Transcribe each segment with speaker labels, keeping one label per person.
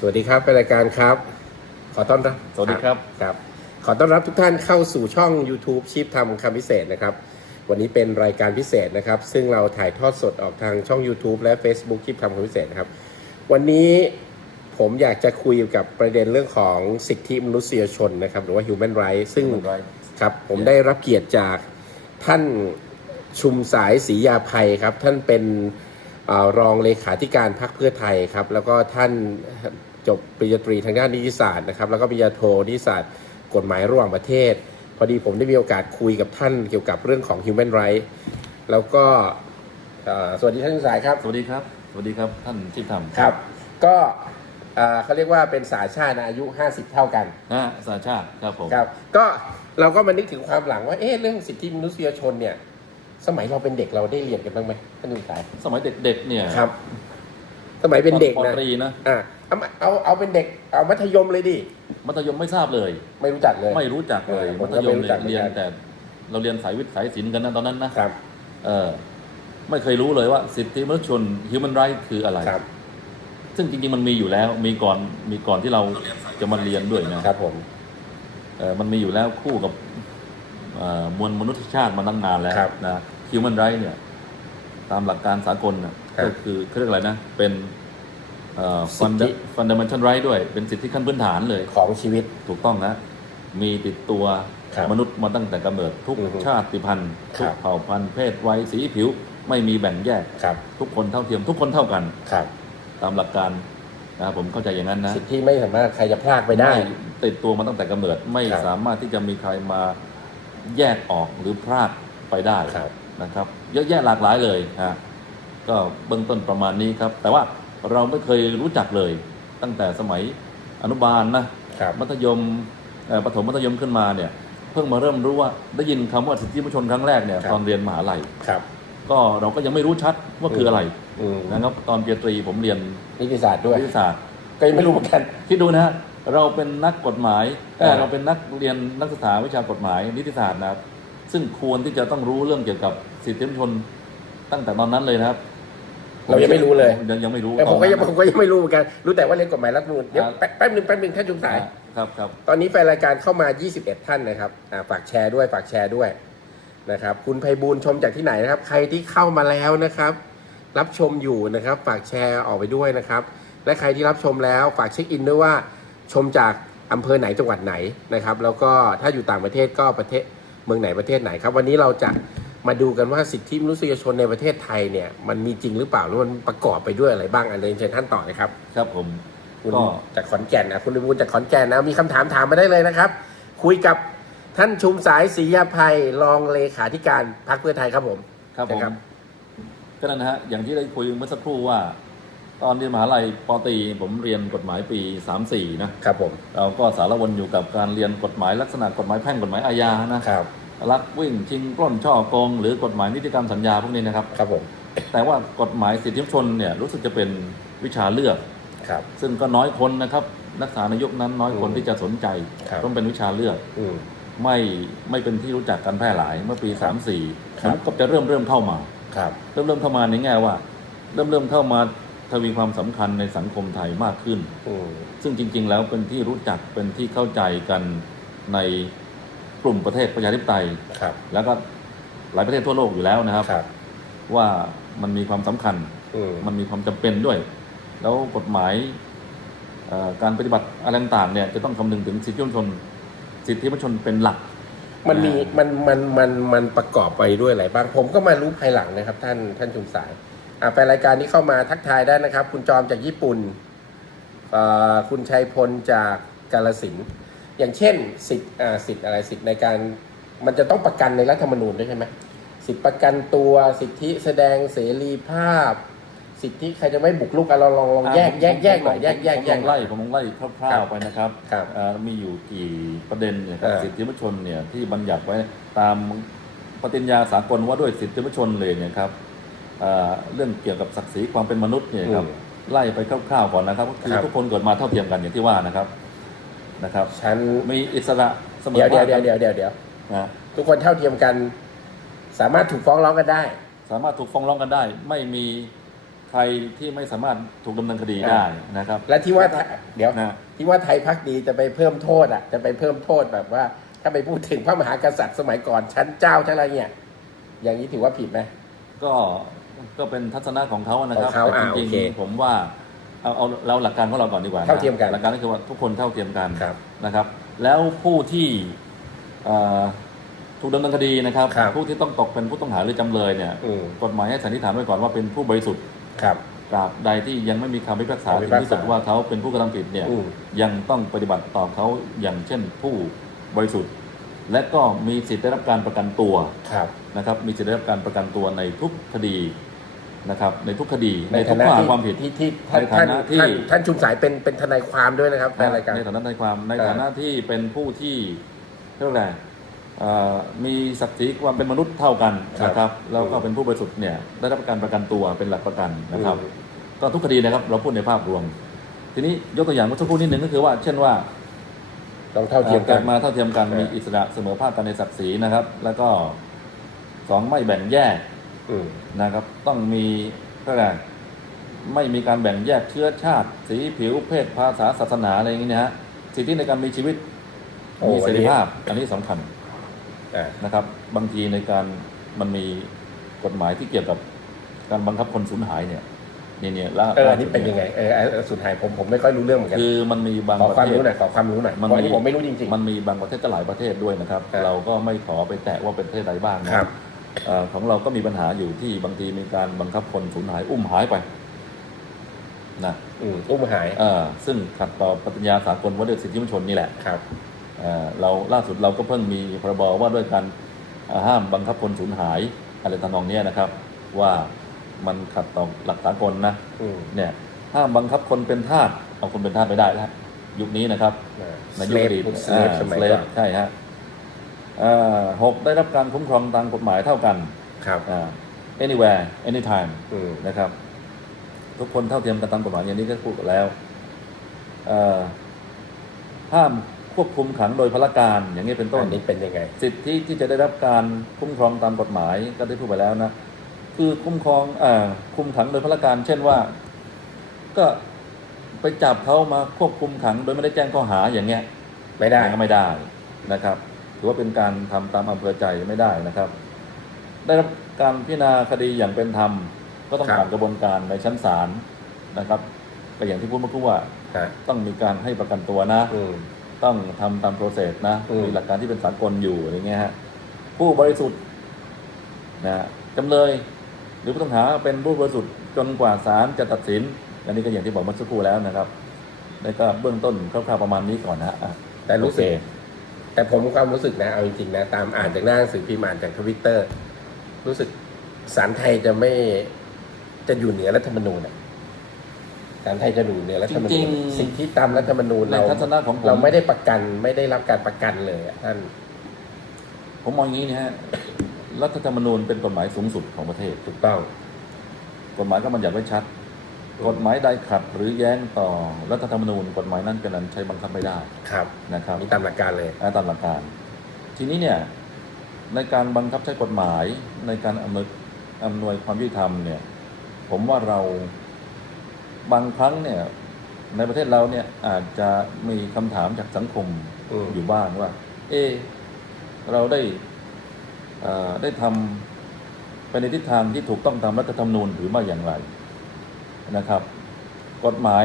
Speaker 1: สวัสดีครับเป็นรายการครับ ขอต้อนรับ
Speaker 2: สวัสดีครับ
Speaker 1: ครับ ขอต้อนรับทุกท่านเข้าสู่ช่อง YouTube ชีพทำคำพิเศษนะครับ วันนี้เป็นรายการพิเศษนะครับ ซึ่งเราถ่ายทอดสดออกทางช่อง YouTube และ Facebook ชีพทำคำพิเศษนะครับ วันนี้ผมอยากจะคุยกับประเด็นเรื่องของสิทธิมนุษยชนนะครับ หรือว่า human rights ซึ่ง
Speaker 2: Human rights
Speaker 1: ครับผมได้รับเกียรติจากท่านชุมสายศรียาภัยครับ ท่านเป็นเออรองเลขาธิการพรรคเพื่อไทยครับ แล้วก็ท่าน จบปริญญาตรีทางด้านนิติศาสตร์นะครับแล้วก็ปริญญาโทนิติศาสตร์กฎหมายระหว่างประเทศ พอดีผมได้มีโอกาสคุยกับท่านเกี่ยวกับเรื่องของ human rights แล้วก็เอ่อสวัสดีท่านชุมสายครับ
Speaker 2: สวัสดีครับ สวัสดีครับท่านชิพธรรม
Speaker 1: ครับ ก็เอ่อเขาเรียกว่าเป็นสาชาตินะอายุ 50 เท่ากัน
Speaker 2: นะสาชาติครับผม
Speaker 1: ครับก็เราก็มานึกถึงความหลังว่าเอ๊ะเรื่องสิทธิมนุษยชนเนี่ย สมัยเราเป็นเด็กเราได้เรียนกันบ้างไหมท่านนุ่สาย
Speaker 2: สมัยเด็กๆเนี่ย
Speaker 1: ครับ สมัยเป็นเด็ก
Speaker 2: ป
Speaker 1: นะ
Speaker 2: ตรีนะ
Speaker 1: อะเอามาเอาเอาเป็นเด็กเอามัธยมเลยดิ
Speaker 2: มัธยมไม่ทราบเลย
Speaker 1: ไม่รู้จักเลย
Speaker 2: ไม่รู้จักเลย
Speaker 1: เออผม
Speaker 2: มั
Speaker 1: ก็
Speaker 2: ธย
Speaker 1: ไม่
Speaker 2: ม
Speaker 1: รู้จัก
Speaker 2: เนี่ยเรียน
Speaker 1: เหมือนกัน
Speaker 2: แต่เราเรียนสายวิทย์สายศิลป์กันนะตอนนั้นนะครับ เออไม่เคยรู้เลยว่าสิทธิมนุษยชน human right คืออะไร
Speaker 1: ครับ
Speaker 2: ซึ่งจริงๆมันมีอยู่แล้วมีก่อนมีก่อนที่เราจะมาเรียนด้วยนะ ครับ
Speaker 1: ผม
Speaker 2: เออมันมีอยู่แล้วคู่กับเอ่อมวลมนุษยชาติมาตั้งนานแล้ว
Speaker 1: ครับ
Speaker 2: นะ human right เนี่ย ตามหลักการสากลน่ะ
Speaker 1: ครับ
Speaker 2: ก็คือเขาเรียกอะไรนะ เป็นเอ่อ
Speaker 1: สิทธิ
Speaker 2: funda- fundamental right ด้วย เป็นสิทธิขั้นพื้นฐานเลย
Speaker 1: ของชีวิต
Speaker 2: ถูกต้องนะ มีติดตัว
Speaker 1: ครับ
Speaker 2: มนุษย์มาตั้งแต่กำเนิด ทุก
Speaker 1: อือฮึ
Speaker 2: ชาติพันธุ์
Speaker 1: ครั
Speaker 2: ทุ
Speaker 1: บ
Speaker 2: กเผ่าพันธุ์เพศวัยสีผิว ไม่มีแบ่งแยก
Speaker 1: ครับ
Speaker 2: ทุกคนเท่าเทียม ทุกคนเท่ากัน
Speaker 1: ครับ
Speaker 2: ตามหลักการนะครับผมเข้าใจอย่างนั้นนะ
Speaker 1: สิทธิไม่สามารถใครจะพลากไปได้
Speaker 2: ม่ติดตัวมาตั้งแต่กำเนิด ไม่
Speaker 1: ครับ
Speaker 2: สามารถที่จะมีใครมาแยกออกหรือพรากไปได้
Speaker 1: ครับ
Speaker 2: นะครับ เยอะแยะหลากหลายเลยฮะ ก็เบื้องต้นประมาณนี้ครับ แต่ว่าเราไม่เคยรู้จักเลย ตั้งแต่สมัยอนุบาลนะครับมัธยมเอ่อประถมมัธยมขึ้นมาเนี่ย เพิ่งมาเริ่มรู้ว่าได้ยินคำว่าสิทธิมนุษยชนครั้งแรกเนี่ย
Speaker 1: ครับ
Speaker 2: ตอนเรียนมหาลัย
Speaker 1: ครับ
Speaker 2: ก็เราก็ยังไม่รู้ชัดว่าคืออะไร
Speaker 1: อืม
Speaker 2: นะครับตอนปริญญาตรีผมเรียน
Speaker 1: นิติศาสตร์ด้วย
Speaker 2: วิทยาศาสตร์
Speaker 1: ก็ยังไม่รู้เหมือนกัน
Speaker 2: คิดดูนะฮะเราเป็นนักกฎหมายเอ่อ
Speaker 1: อ่า
Speaker 2: เราเป็นนักเรียนนักศึกษาวิชากฎหมายนิติศาสตร์นะครับซึ่งควรที่จะต้องรู้เรื่องเกี่ยวกับสิทธิมนุษยชนตั้งแต่ตอนนั้นเลยนะครับ
Speaker 1: เรายังไม่รู้เลย
Speaker 2: ยังยังไม่รู้
Speaker 1: แต่ผมก็ยัง
Speaker 2: ตอน
Speaker 1: ผมก็ยังไม่รู้เหมือนกัน รู้แต่ว่าเรียนกฎหมายรัฐธรรมนูญเดี๋ยว
Speaker 2: ครับ
Speaker 1: แป๊บแป๊บหนึงแป๊บหนึงท่านชุมสาย
Speaker 2: นั้นครับครับ
Speaker 1: ตอนนี้แฟนรายการเข้ามา 21 ท่านนะครับอ่าฝากแชร์ด้วยฝากแชร์ด้วยนะครับ คุณไพบูลย์ชมจากที่ไหนนะครับ ใครที่เข้ามาแล้วนะครับ รับชมอยู่นะครับ ฝากแชร์ออกไปด้วยนะครับ และใครที่รับชมแล้วฝากเช็คอินด้วยว่าชมจากอำเภอไหนจังหวัดไหนนะครับ แล้วก็ถ้าอยู่ต่างประเทศก็ประเทศเมืองไหนประเทศไหนครับ วันนี้เราจะ มาดูกันว่าสิทธิมนุษยชนในประเทศไทยเนี่ยมันมีจริงหรือเปล่าหรือมันประกอบไปด้วยอะไรบ้างอันนี้เชิญท่านต่อเลยครับ
Speaker 2: ครับผม
Speaker 1: คุณ
Speaker 2: ก็
Speaker 1: จากขอนแก่นนะคุณลิบูลจากขอนแก่นนะมีคำถามถามมาได้เลยนะครับ คุยกับท่านชุมสายศรียาภัยรองเลขาธิการพรรคเพื่อไทยครับผม
Speaker 2: ครับผม
Speaker 1: นะครับ
Speaker 2: ก็นั่นนะฮะอย่างที่ได้คุยเมื่อสักครู่ว่า ตอนเรียนมหาลัยปตรีผมเรียนกฎหมายปี 34 นะ
Speaker 1: ครับผม
Speaker 2: เราก็สารวนอยู่กับการเรียนกฎหมายลักษณะกฎหมายแพ่งกฎหมายอาญานะครับ ลักวิ่งชิงปล้นช่อโกง หรือกฎหมายนิติกรรมสัญญาพวกนี้นะครับ
Speaker 1: ครับผม
Speaker 2: แต่ว่ากฎหมายสิทธิมนุษยชนเนี่ยรู้สึกจะเป็นวิชาเลือก
Speaker 1: ครับ
Speaker 2: ซึ่งก็น้อยคนนะครับ นักศึกษาในยุคนั้นน้อยคน
Speaker 1: อืม
Speaker 2: ที่จะสนใจ
Speaker 1: ครับ
Speaker 2: ต้องเป็นวิชาเลือก
Speaker 1: อืม
Speaker 2: ไม่ไม่เป็นที่รู้จักกันแพร่หลายเมื่อปี
Speaker 1: ครับ
Speaker 2: 34
Speaker 1: ครับ
Speaker 2: มันก็จะเริ่มเริ่มเข้ามา
Speaker 1: ครับ
Speaker 2: เริ่มเริ่มเข้ามาในแง่ว่า เริ่มเริ่มเข้ามาทวีความสำคัญในสังคมไทยมากขึ้น
Speaker 1: อืม
Speaker 2: ซึ่งจริง ๆ แล้วเป็นที่รู้จักเป็นที่เข้าใจกันใน กลุ่มประเทศประชาธิปไตย
Speaker 1: ครับ
Speaker 2: แล้วก็หลายประเทศทั่วโลกอยู่แล้วนะครับ
Speaker 1: ครับ
Speaker 2: ว่ามันมีความสำคัญ
Speaker 1: อืม
Speaker 2: มันมีความจำเป็นด้วย แล้วกฎหมายเอ่อการปฏิบัติอะไรต่างๆเนี่ยจะต้องคำนึงถึงสิทธิมนุษยชน สิทธิมนุษยชนเป็นหลัก
Speaker 1: มันมี
Speaker 2: อ่า
Speaker 1: มันมันมันมันประกอบไปด้วยอะไรบ้าง ผมก็มารู้ภายหลังนะครับ ท่านท่านชุมสายอ่าแฟนรายการนี้เข้ามาทักทายได้นะครับ คุณจอมจากญี่ปุ่นอ่าคุณชัยพลจากกาลสินธุ์ อย่างเช่นสิทธิ์อ่าสิทธิ์อะไรสิทธิ์ในการ มันจะต้องประกันในรัฐธรรมนูญด้วยใช่ไหมสิทธิประกันตัวสิทธิแสดงเสรีภาพ สิทธิใครจะไม่บุกรุกอะเราลองลองแยกแยกแยกหน่อยแยกแยก
Speaker 2: ผม
Speaker 1: แย
Speaker 2: ล
Speaker 1: ก
Speaker 2: อง
Speaker 1: หน่
Speaker 2: ไล่
Speaker 1: อย
Speaker 2: ผมลองไล่คร่าวๆไปนะครับ
Speaker 1: ครับ
Speaker 2: เอ่อมีอยู่กี่ประเด็นเนี่ยครับ
Speaker 1: เออ
Speaker 2: สิทธิมนุษยชนเนี่ยที่บัญญัติไว้ตามปฏิญญาสากลว่าด้วยสิทธิมนุษยชนเลยเนี่ยครับเอ่อเรื่องเกี่ยวกับศักดิ์ศรีความเป็นมนุษย์เนี่ยครับ
Speaker 1: อืม
Speaker 2: ไล่ไปคร่าวๆก่อนนะครับก็คือ
Speaker 1: ครับ
Speaker 2: ทุกคนเกิดมาเท่าเทียมกันอย่างที่ว่านะครับ นะครับ
Speaker 1: ฉัน
Speaker 2: มีอิสระเสมอ
Speaker 1: เดี๋ยวเดี๋ยว
Speaker 2: ภาค
Speaker 1: เดี๋ยวเดี๋ยวเดี๋ยวเดี๋ยว
Speaker 2: นะ
Speaker 1: ทุกคนเท่าเทียมกัน สามารถถูกฟ้องร้องกันได้
Speaker 2: สามารถถูกฟ้องร้องกันได้ ไม่มีใครที่ไม่สามารถถูกดำเนินคดีได้นะครับ
Speaker 1: และที่ว่าเดี๋ยว
Speaker 2: นะ
Speaker 1: ที่ว่าไทยพักดีจะไปเพิ่มโทษอะจะไปเพิ่มโทษแบบว่า ถ้าไปพูดถึงพระมหากษัตริย์สมัยก่อนชั้นเจ้าชั้นอะไรเนี่ยอย่างนี้ถือว่าผิดไหม
Speaker 2: ก็ก็เป็นทัศนะของเขานะครับ
Speaker 1: ของเขา
Speaker 2: แต่
Speaker 1: อ่า
Speaker 2: จริง
Speaker 1: โอเค
Speaker 2: ๆผมว่า เอาเอาเราหลักการของเราก่อนดีกว่าะ
Speaker 1: เท่าเทียมกัน
Speaker 2: หลักการก็คือว่าทุกคนเท่าเทียมกัน
Speaker 1: ครับ
Speaker 2: นะครับ แล้วผู้ที่เอ่อถูกดำเนินคดีนะครับ
Speaker 1: ครับ
Speaker 2: ผู้ที่ต้องตกเป็นผู้ต้องหาหรือจำเลยเนี่ย
Speaker 1: อืม
Speaker 2: กฎหมายให้สันนิษฐานไว้ก่อนว่าเป็นผู้บริสุทธิ์
Speaker 1: ครับ
Speaker 2: ตราบใดที่ยังไม่มีคำพิพากษา
Speaker 1: คำพิ
Speaker 2: ถึง
Speaker 1: พากษา
Speaker 2: ที่สุดว่าเขาเป็นผู้กระทำผิดเนี่ย
Speaker 1: อืม
Speaker 2: ยังต้องปฏิบัติต่อเขาอย่างเช่นผู้บริสุทธิ์ และก็มีสิทธิ์ได้รับการประกันตัว
Speaker 1: ครับ
Speaker 2: นะครับมีสิทธิ์ได้รับการประกันตัวในทุกคดี นะครับในทุกคดี
Speaker 1: ใน
Speaker 2: ในทุ
Speaker 1: ฐากนะ
Speaker 2: ข้อหา
Speaker 1: ที่
Speaker 2: ความผิด
Speaker 1: ที่ที่ท่าน
Speaker 2: ในฐา
Speaker 1: ท่าน
Speaker 2: นะที่
Speaker 1: ท่านท่านชุนสายเป็นเป็นทนายความด้วยนะครับในรายการ
Speaker 2: ในฐานะทนายความใน
Speaker 1: อ่า
Speaker 2: ฐานะที่เป็นผู้ที่เรียกว่าอะไรเอ่อมีศักดิ์ศรีความเป็นมนุษย์เท่ากันนะครับแล้วก็เป็นผู้บริสุทธิ์เนี่ยได้รับการประกันตัวเป็นหลักประกันนะครับ
Speaker 1: อืม
Speaker 2: ก็ทุกคดีนะครับเราพูดในภาพรวม ทีนี้ยกตัวอย่างเมื่อสักครู่นิดหนึ่งก็คือว่า เช่นว่า
Speaker 1: ต้องเท่าเทียมกัน
Speaker 2: กิดมาเท่าเทียมกัน
Speaker 1: เออ
Speaker 2: มีอิสระเสมอภาคกันในศักดิ์ศรีนะครับ แล้วก็สองไม่แบ่งแยก
Speaker 1: อืม
Speaker 2: นะครับ ต้องมีก็แหละไม่มีการแบ่งแยกเชื้อชาติ สีผิวเพศภาษาศาสนาอะไรอย่างนี้นะฮะสิทธิในการมีชีวิต
Speaker 1: โอ้
Speaker 2: มีเสรีภาพ
Speaker 1: อันนี้
Speaker 2: อันนี้สำคัญ
Speaker 1: อ่า
Speaker 2: นะครับ บางทีในการมันมีกฎหมายที่เกี่ยวกับการบังคับคนสูญหายเนี่ยเนี่ยเนี่ยล่า
Speaker 1: เออ
Speaker 2: ล่า
Speaker 1: อันนี้เป็นยังไงเออเออสุดท้ายผมผมไม่ค่อยรู้เรื่องเหมือนกัน
Speaker 2: คือมันมีบาง
Speaker 1: ขอ
Speaker 2: ประ
Speaker 1: ความ
Speaker 2: เทศ
Speaker 1: รู้หน่อยขอความรู้หน่อยเพ
Speaker 2: มัน
Speaker 1: ราะอัน
Speaker 2: มี
Speaker 1: นี้ผมไม่รู้จริง
Speaker 2: มันมีบางประเทศก็หลายประเทศด้วยนะครับ
Speaker 1: ครับ
Speaker 2: เราก็ไม่ขอไปแตะว่าเป็นประเทศใดบ้างนะครับเอ่อ ของเราก็มีปัญหาอยู่ที่บางทีมีการบังคับคนสูญหายอุ้มหายไปนะ
Speaker 1: ๆอืมอุ้มหาย
Speaker 2: เอ่อซึ่งขัดต่อปฏิญญาสากลว่าด้วยสิทธิมนุษยชนนี่แหละ
Speaker 1: ครับ
Speaker 2: เอ่อเราล่าสุดเราก็เพิ่งมีพรบว่าด้วยการเอ่อห้ามบังคับคนสูญหายอะไรทำนองเนี้ยนะครับ ว่ามันขัดต่อหลักสากลนะ
Speaker 1: อืม
Speaker 2: เนี่ยห้ามบังคับคนเป็นทาสเอาคนเป็นทาสไม่ได้แล้วยุคนี้นะครับในยุคอดีต
Speaker 1: สเลฟสมัย
Speaker 2: เล
Speaker 1: ก่อน
Speaker 2: ใช่ฮะเอ่อ หกได้รับการคุ้มครองตามกฎหมายเท่ากัน
Speaker 1: ครับ
Speaker 2: อ่า anywhere anytime
Speaker 1: อืม
Speaker 2: นะครับ ทุกคนเท่าเทียมกันตามกฎหมายอย่างนี้ก็พูดแล้วเอ่อห้ามควบคุมขังโดยพละการอย่างนี้เป็นต้น
Speaker 1: อันนี้เป็นยังไง
Speaker 2: สิทธิที่จะได้รับการคุ้มครองตามกฎหมายก็ได้พูดไปแล้วนะ คือคุ้มครองอ่าคุมขังโดยพละการ เช่นว่า ก็ไปจับเขามาควบคุมขังโดยไม่ได้แจ้งข้อหาอย่างเงี้ย
Speaker 1: ไม่ได้
Speaker 2: ก็ไม่ได้นะครับ ถือว่าเป็นการทำตามอำเภอใจไม่ได้นะครับ ได้รับการพิจารณาคดีอย่างเป็นธรรม ก็ต้อง
Speaker 1: ครับ
Speaker 2: ผ่านกระบวนการในชั้นศาลนะครับก็อย่างที่พูดเมื่อกี้ว่า
Speaker 1: ฮะ
Speaker 2: ต้องมีการให้ประกันตัวนะ
Speaker 1: อืม
Speaker 2: ต้องทำตามโปรเซสนะ
Speaker 1: อืม
Speaker 2: มีหลักการที่เป็นสากลอยู่อะไรเงี้ยฮะผู้บริสุทธิ์นะจำเลยหรือผู้ต้องหาเป็นผู้บริสุทธิ์จนกว่าศาลจะตัดสินอันนี้ก็อย่างที่บอกเมื่อสักครู่แล้วนะครับ แล้วก็เบื้องต้นคร่าวๆประมาณนี้ก่อนนะอะ
Speaker 1: แต่รู้สึก
Speaker 2: โอเค
Speaker 1: แต่ผมความรู้สึกนะเอาจริงๆนะตามอ่านจากหน้าหนังสือพิมพ์อ่านจากทวิตเตอร์รู้สึกศาลไทยจะไม่จะอยู่เหนือรัฐธรรมนูญอะศาลไทยจะอยู่เหนือรัฐธรรมนูญสิ่งที่ตามรัฐธรรมนูญ
Speaker 2: ใน
Speaker 1: เรา
Speaker 2: ทัศนะของผม
Speaker 1: เราไม่ได้ประกันไม่ได้รับการประกันเลยอะท่าน
Speaker 2: ผมมองอย่างนี้นะฮะ รัฐธรรมนูญเป็นกฎหมายสูงสุดของประเทศ
Speaker 1: ถูกต้อง
Speaker 2: กฎหมายก็บัญญัติไว้ชัด กฎหมายใดขัดหรือแย้งต่อรัฐธรรมนูญ กฎหมายนั้นเป็นอันใช้บังคับไม่ได้
Speaker 1: ครับ
Speaker 2: นะครับ
Speaker 1: มีตามหลักการเลย
Speaker 2: อ่าตามหลักการ ทีนี้เนี่ยในการบังคับใช้กฎหมายในการอำนวยอำนวยความยุติธรรมเนี่ยผมว่าเราบางครั้งเนี่ยในประเทศเราเนี่ยอาจจะมีคำถามจากสังคม
Speaker 1: อืม
Speaker 2: อยู่บ้างว่า เอะเราได้เอ่อได้ทำไปในทิศทางที่ถูกต้องตามรัฐธรรมนูญหรือไม่อย่างไร นะครับ กฎหมาย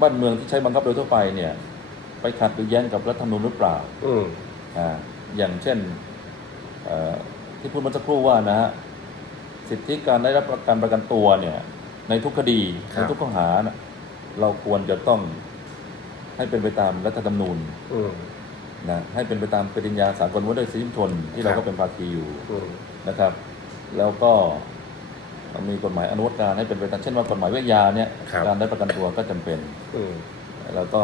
Speaker 2: บ้านเมืองที่ใช้บังคับโดยทั่วไปเนี่ย ไปขัดหรือแย้งกับรัฐธรรมนูญหรือเปล่า
Speaker 1: อืม
Speaker 2: อ่าอย่างเช่นเอ่อที่พูดเมื่อสักครู่ว่านะฮะสิทธิการได้รับการประกันตัวเนี่ย ในทุกคดี
Speaker 1: ครับ
Speaker 2: ในทุกข้อหานะเราควรจะต้องให้เป็นไปตามรัฐธรรมนูญ
Speaker 1: อืม
Speaker 2: นะให้เป็นไปตามปฏิญญาสากลว่าด้วยสิทธิมนุษยชนที่เรา
Speaker 1: ครั
Speaker 2: ก็
Speaker 1: บ
Speaker 2: เป็นภาคีอยู่
Speaker 1: อืม
Speaker 2: นะครับ แล้วก็ มีกฎหมายอนุวัตการให้เป็นไปตามเช่นว่ากฎหมายเวชยาเนี่ย
Speaker 1: ครับ
Speaker 2: การได้ประกันตัวก็จำเป็น
Speaker 1: อืม
Speaker 2: แล้วก็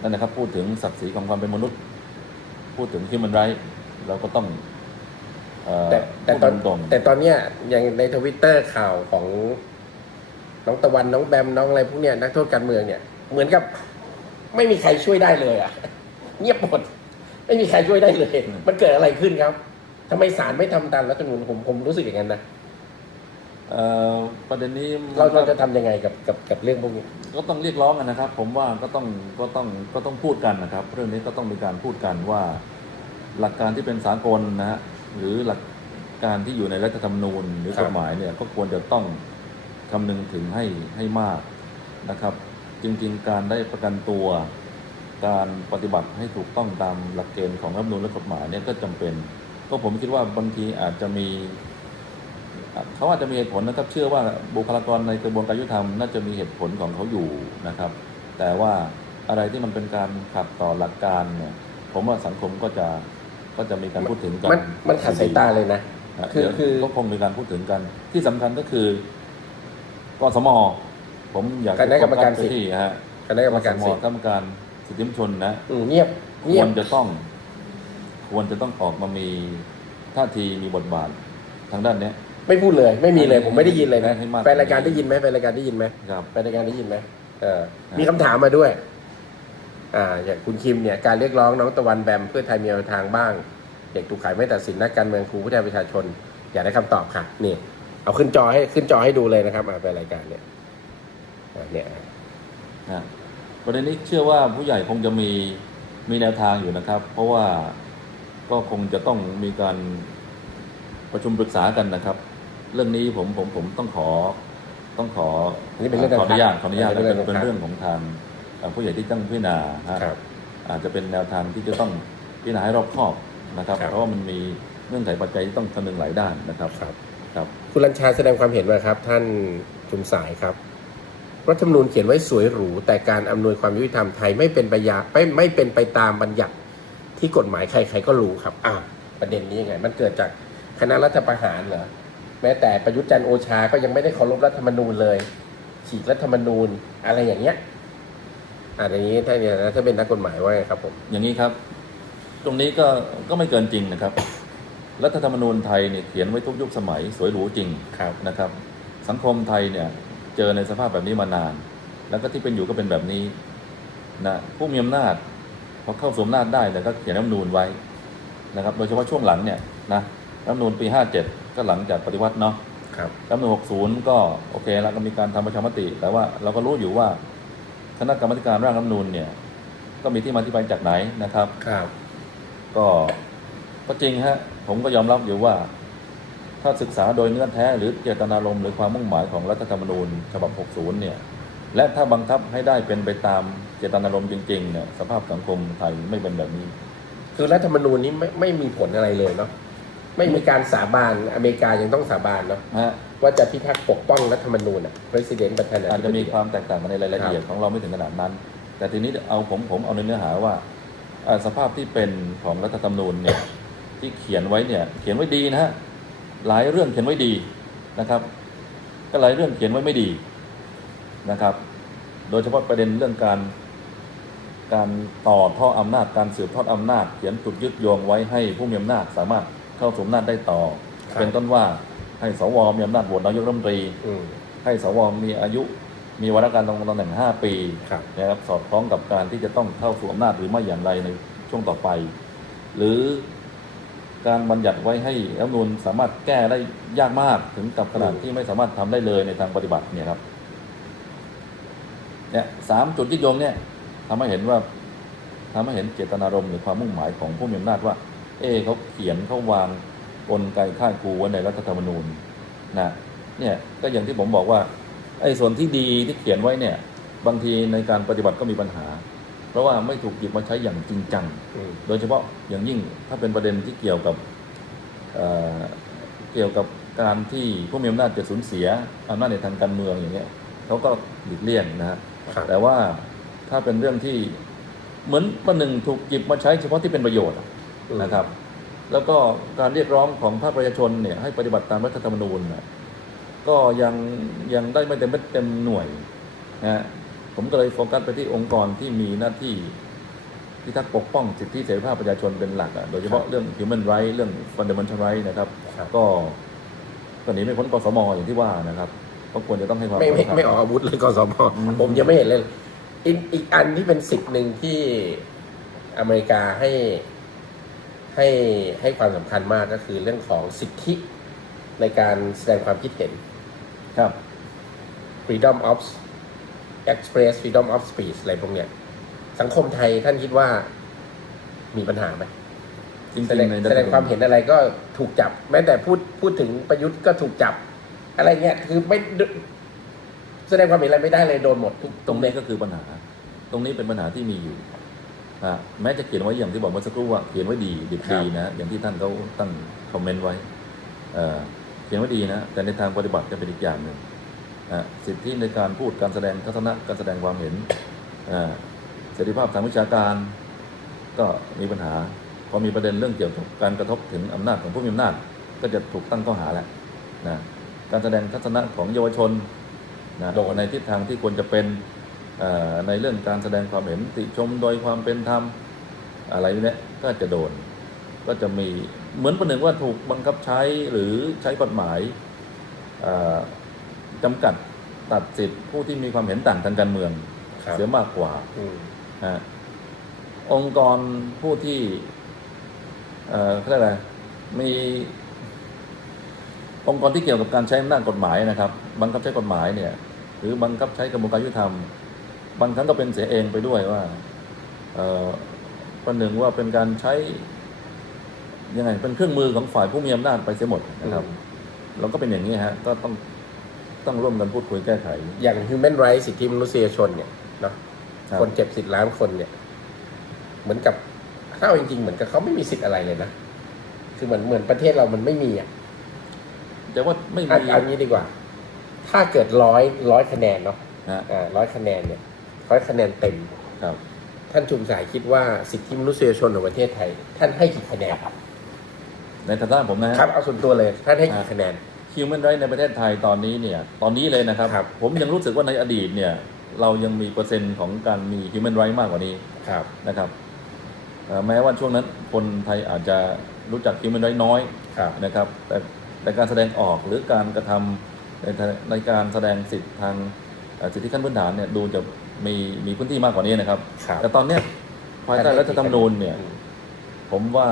Speaker 2: นั่นนะครับพูดถึงศักดิ์ศรีของความเป็นมนุษย์ พูดถึง human right เราก็ต้องเอ่อ
Speaker 1: แต่แต่ตอน
Speaker 2: พูดตรงๆ
Speaker 1: แต่ตอนเนี้ยอย่างในทวิตเตอร์ข่าวของน้องตะวันน้องแบมน้องอะไรพวกเนี้ยนักโทษการเมืองเนี่ย เหมือนกับ ไม่มีใครช่วยได้เลยอะ เงียบหมดไม่มีใครช่วยได้เลย มันเกิดอะไรขึ้นครับทำไมศาลไม่ทำตามรัฐธรรมนูญผมผมรู้สึกอย่างนั้นนะ
Speaker 2: เอ่อประเด็นนี้
Speaker 1: เราเราจะทำยังไงกับกับกับเรื่องพวกนี้
Speaker 2: ก็ต้องเรียกร้องกันนะครับ ผมว่าก็ต้องก็ต้องก็ต้องพูดกันนะครับ เรื่องนี้ก็ต้องมีการพูดกันว่า หลักการที่เป็นสากลนะฮะหรือหลักการที่อยู่ในรัฐธรรมนูญหรือ
Speaker 1: ครั
Speaker 2: ก
Speaker 1: บ
Speaker 2: ฎหมายเนี่ยก็ควรจะต้องคำนึงถึงให้ให้มากนะครับ จริงๆ การได้ประกันตัว การปฏิบัติให้ถูกต้องตามหลักเกณฑ์ของรัฐธรรมนูญและกฎหมายเนี่ยก็จำเป็น ก็ผมคิดว่าบางทีอาจจะมีอะ เขาอาจจะมีเหตุผลนะครับ เชื่อว่าบุคลากรในกระบวนการยุติธรรมน่าจะมีเหตุผลของเขาอยู่นะครับ แต่ว่าอะไรที่มันเป็นการขัดต่อหลักการเนี่ยผมว่าสังคมก็จะก็จะมีการพูดถึงกัน
Speaker 1: มันมันขัดสายตาเลยนะ
Speaker 2: นะ
Speaker 1: คือ
Speaker 2: เดี๋ยว
Speaker 1: คือ
Speaker 2: ก็คงมีการพูดถึงกัน ที่สำคัญก็คือกสมผมอยาก
Speaker 1: คณะกรรมการ
Speaker 2: โฟ
Speaker 1: สิทธิ์
Speaker 2: ที่ฮะ
Speaker 1: คณะกรรมการ
Speaker 2: กส
Speaker 1: สิทธิ์
Speaker 2: กรรมการสิทธิมนชนนะ
Speaker 1: อืมเงียบ
Speaker 2: ค
Speaker 1: เงียวบ
Speaker 2: รจะต้อง ควรจะต้องออกมามีท่าทีมีบทบาททางด้านเนี้ย
Speaker 1: ไม่พูดเลย ไม่มีเลยผมไม่ได้ยินเลยนะ
Speaker 2: ให้มาก
Speaker 1: แฟนรายการได้ยินไหมแฟนรายการได้ยินไหม
Speaker 2: ครับ
Speaker 1: แฟนรายการได้ยินไหมเออ
Speaker 2: ครับ
Speaker 1: มีคำถามมาด้วย อ่า อย่างคุณคิมเนี่ยการเรียกร้องน้องตะวันแบมเพื่อไทยมีแนวทางบ้าง เด็กถูกขายไม่ตัดสินนักการเมืองครูผู้แทนประชาชน อยากได้คำตอบค่ะนี่ เอาขึ้นจอให้ขึ้นจอให้ดูเลยนะครับอ่าแฟนรายการเนี่ยอ่าเนี่ย
Speaker 2: นะประเด็นนี้เชื่อว่าผู้ใหญ่คงจะมีมีแนวทางอยู่นะครับ เพราะว่าก็คงจะต้องมีการประชุมปรึกษากันนะครับ เรื่องนี้ผมผมผมต้องขอต้องขอ
Speaker 1: อันนี้เป็นเรื่อง
Speaker 2: ขออนุญาต
Speaker 1: ทาง
Speaker 2: ขออนุญาต
Speaker 1: อันนี้
Speaker 2: เป็น
Speaker 1: เป็
Speaker 2: เป็นน
Speaker 1: เรื่
Speaker 2: เรื่
Speaker 1: อ
Speaker 2: องง
Speaker 1: ข
Speaker 2: ข
Speaker 1: อ
Speaker 2: องงทางเอ่อผู้ใหญ่ที่ต้องพิจารณาฮะ
Speaker 1: ครับ
Speaker 2: อาจจะเป็นแนวทางที่จะต้องพิจารณาให้รอบคอบนะครับ
Speaker 1: ครับ
Speaker 2: เพราะว่ามันมีเงื่อนไขปัจจัยที่ต้องคำนึงหลายด้านนะครับ
Speaker 1: ครับ
Speaker 2: ครับ
Speaker 1: คุณลัญชาแสดงความเห็นมาครับ ท่านชุมสายครับ รัฐธรรมนูญเขียนไว้สวยหรู แต่การอำนวยความยุติธรรมไทยไม่เป็นไปยาไม่ไม่เป็นไปตามบัญญัติที่กฎหมายใครๆก็รู้ครับอ่าประเด็นนี้ยังไง มันเกิดจากคณะรัฐประหารเหรอ แม้แต่ประยุทธ์จันทร์โอชาก็ยังไม่ได้เคารพรัฐธรรมนูญเลย ฉีกรัฐธรรมนูญอะไรอย่างเงี้ยอ่าอย่างนี้ถ้าเนี่ยถ้าเป็นนักกฎหมายว่าไงครับผม
Speaker 2: อย่างนี้ครับ ตรงนี้ก็ก็ไม่เกินจริงนะครับ รัฐธรรมนูญไทยเนี่ยเขียนไว้ทุกยุคสมัยสวยหรูจริง
Speaker 1: ครับ
Speaker 2: นะครับ สังคมไทยเนี่ยเจอในสภาพแบบนี้มานาน แล้วก็ที่เป็นอยู่ก็เป็นแบบนี้นะผู้มีอำนาจพอเข้าสู่อำนาจได้เนี่ยก็เขียนรัฐธรรมนูญไว้นะครับ โดยเฉพาะช่วงหลังเนี่ยนะรัฐธรรมนูญปี 57 ก็หลังจากปฏิวัติเนาะ
Speaker 1: ครับ
Speaker 2: รัฐธรรมนูญ60 ก็โอเคแล้วก็มีการทำประชามติ แต่ว่าเราก็รู้อยู่ว่าคณะกรรมการร่างรัฐธรรมนูญเนี่ย ก็มีที่มาที่ไปจากไหนนะครับ
Speaker 1: ครับ
Speaker 2: ก็ก็จริงฮะผมก็ยอมรับอยู่ว่า ถ้าศึกษาโดยเนื้อแท้หรือเจตนารมณ์หรือความมุ่งหมายของรัฐธรรมนูญฉบับ 60 เนี่ย และถ้าบังคับให้ได้เป็นไปตามเจตนารมณ์จริงๆเนี่ยสภาพสังคมไทยไม่เป็นแบบนี้
Speaker 1: คือรัฐธรรมนูญนี้ไม่ไม่มีผลอะไรเลยเนาะ ไม่มีการสาบานอเมริกายังต้องสาบานเนาะ
Speaker 2: ฮะ
Speaker 1: ว่าจะพิทักษ์ปกป้องรัฐธรรมนูญอะ president ประธานา
Speaker 2: อาจ
Speaker 1: ธิบ
Speaker 2: จะมี
Speaker 1: ดี
Speaker 2: ความแตกต่างกันในรายละเอียดของเราไม่ถึงขนาดนั้น แต่ทีนี้เอาผมผมเอาในเนื้อหาว่าเอ่อสภาพที่เป็นของรัฐธรรมนูญเนี่ยที่เขียนไว้เนี่ยเขียนไว้ดีนะฮะหลายเรื่องเขียนไว้ดีนะครับ ก็หลายเรื่องเขียนไว้ไม่ดีนะครับ โดยเฉพาะประเด็นเรื่องการการต่อท่ออำนาจการสืบทอดอำนาจ เขียนจุดยึดโยงไว้ให้ผู้มีอำนาจสามารถ เข้าสู่อำนาจได้ต่อ
Speaker 1: ครับ
Speaker 2: เป็นต้นว่าให้สวมีอำนาจโหวตนายกรัฐมนตรี
Speaker 1: อืม
Speaker 2: ให้สวมีอายุมีวาระการดำรงตำแหน่ง 5 ปี
Speaker 1: ครับ
Speaker 2: นะครับสอดคล้องกับการที่จะต้องเข้าสู่อำนาจหรือไม่อย่างไรในช่วงต่อไป หรือการบัญญัติไว้ให้รัฐธรรมนูญสามารถแก้ได้ยากมากถึงกับขนาด
Speaker 1: อืม
Speaker 2: ที่ไม่สามารถทำได้เลยในทางปฏิบัติเนี่ยครับเนี่ยสามจุดที่โยงเนี่ยทำให้เห็นว่าทำให้เห็นเจตนารมณ์หรือความมุ่งหมายของผู้มีอำนาจว่า เออเขาเขียนเขาวางกลไกค่ายครูไว้ในรัฐธรรมนูญนะเนี่ยก็อย่างที่ผมบอกว่าไอ้ส่วนที่ดีที่เขียนไว้เนี่ยบางทีในการปฏิบัติก็มีปัญหา เพราะว่าไม่ถูกหยิบมาใช้อย่างจริงจัง
Speaker 1: อืม
Speaker 2: โดยเฉพาะอย่างยิ่งถ้าเป็นประเด็นที่เกี่ยวกับเอ่อเกี่ยวกับการที่ผู้มีอำนาจจะสูญเสียอำนาจในทางการเมืองอย่างเงี้ยเขาก็หลีกเลี่ยงนะฮะ
Speaker 1: ครับ
Speaker 2: แต่ว่าถ้าเป็นเรื่องที่เหมือนประหนึ่งถูกหยิบมาใช้เฉพาะที่เป็นประโยชน์อะ นะครับ แล้วก็การเรียกร้องของภาคประชาชนเนี่ยให้ปฏิบัติตามรัฐธรรมนูญน่ะก็ยังยังได้ไม่เต็มเม็ดเต็มหน่วยนะฮะผมก็เลยโฟกัสไปที่องค์กรที่มีหน้าที่พิทักษ์ปกป้องสิทธิเสรีภาพประชาชนเป็นหลักอะโดยเฉพาะเรื่อง human right เรื่อง fundamental right นะครับ
Speaker 1: ครับ
Speaker 2: ก็ก็หนีไม่พ้นกสมอย่างที่ว่านะครับก็ควรจะต้องให้ความ
Speaker 1: ไม่ไม่
Speaker 2: สำคัญ
Speaker 1: ไม่ออกอาวุธเลยกสม
Speaker 2: อืม
Speaker 1: ผมยังไม่เห็นเลยอีกอีกอันที่เป็นสิทธิ์หนึ่งที่อเมริกาให้ ให้ให้ความสำคัญมากก็คือเรื่องของสิทธิในการแสดงความคิดเห็น
Speaker 2: ครับ
Speaker 1: freedom of express freedom of speech อะไรพวกเนี้ยสังคมไทยท่านคิดว่ามีปัญหาไหม
Speaker 2: จริง
Speaker 1: แสดง
Speaker 2: ๆใน
Speaker 1: แสดงความเห็นอะไรก็ถูกจับ แม้แต่พูดพูดถึงประยุทธ์ก็ถูกจับ อะไรเงี้ยคือไม่แสดงความเห็นอะไรไม่ได้เลยโดนหมดทุก
Speaker 2: ตรงนี้ก็คือปัญหา ตรงนี้เป็นปัญหาที่มีอยู่อะ แม้จะเขียนไว้อย่างที่บอกเมื่อสักครู่ว่าเขียนไว้ดีดีดีนะอย่างที่ท่านเขาตั้งคอมเมนต์ไว้เอ่อเขียนไว้ดีนะแต่ในทางปฏิบัติจะเป็นอีกอย่างหนึ่งอะสิทธิในการพูดการแสดงทัศนะการแสดงความเห็นอะเสรีภาพทางวิชาการก็มีปัญหาพอมีประเด็นเรื่องเกี่ยวกับการกระทบถึงอำนาจของผู้มีอำนาจก็จะถูกตั้งข้อหาแหละนะการแสดงทัศนะของเยาวชนนะในทิศทางที่ควรจะเป็นเอ่อ ในเรื่องการแสดงความเห็นติชมโดยความเป็นธรรมอะไรเนี้ยก็จะโดน ก็จะมีเหมือนประหนึ่งว่าถูกบังคับใช้หรือใช้กฎหมายเอ่อจำกัดตัดสิทธิผู้ที่มีความเห็นต่างทางการเมือง
Speaker 1: ครับ
Speaker 2: เสียมากกว่า
Speaker 1: อืม
Speaker 2: ฮะองค์กรผู้ที่เอ่อเขาเรียกอะไรมีองค์กรที่เกี่ยวกับการใช้อำนาจกฎหมายนะครับ บังคับใช้กฎหมายเนี่ย หรือบังคับใช้กระบวนการยุติธรรม บางครั้งก็เป็นเสียเองไปด้วยว่าเอ่อประหนึ่งว่าเป็นการใช้ยังไงเป็นเครื่องมือของฝ่ายผู้มีอำนาจไปเสียหมดนะครับเราก็เป็นอย่างนี้ฮะก็ต้องต้องร่วมกันพูดคุยแก้ไข
Speaker 1: อย่าง human rights สิทธิมนุษยชนเนี่ยเนาะ
Speaker 2: ครับ
Speaker 1: คนเจ็บสิบล้านคนเนี่ย เหมือนกับถ้าเอาจริงๆ เหมือนกับเขาไม่มีสิทธิ์อะไรเลยนะ คือเหมือนเหมือนประเทศเรามันไม่มีอะ
Speaker 2: แต่ว่าไม่
Speaker 1: อะ
Speaker 2: มี
Speaker 1: เอางี้ดีกว่า ถ้าเกิดร้อยร้อยคะแนนเนาะ
Speaker 2: ฮะ
Speaker 1: อ่าร้อยคะแนนเนี่ย ร้อยคะแนนเต็ม
Speaker 2: ครับ
Speaker 1: ท่านชุมสายคิดว่าสิทธิมนุษยชนของประเทศไทย ท่านให้กี่คะแนนครับ
Speaker 2: ในฐานะผมนะฮะ
Speaker 1: ครับเอาส่วนตัวเลยท่านให้กี่คะแนน
Speaker 2: Human Rights ในประเทศไทยตอนนี้เนี่ยตอนนี้เลยนะครับ
Speaker 1: ครับ
Speaker 2: ผมยังรู้สึกว่าในอดีตเนี่ยเรายังมีเปอร์เซ็นต์ของการมี Human Rights มากกว่านี้
Speaker 1: ครับ
Speaker 2: นะครับเอ่อแม้ว่าช่วงนั้นคนไทยอาจจะรู้จัก Human Rights น้อย
Speaker 1: ครับ
Speaker 2: นะครับแต่แต่การแสดงออกหรือการกระทำในในการแสดงสิทธิทางเอ่อ สิทธิขั้นพื้นฐานเนี่ยดูจะมีมีพื้นที่มากกว่านี้นะครับ
Speaker 1: ครับ
Speaker 2: แต่ตอนเนี้ยภายใต้รัฐธรรมนูญเนี่ย
Speaker 1: อืม
Speaker 2: ผมว่า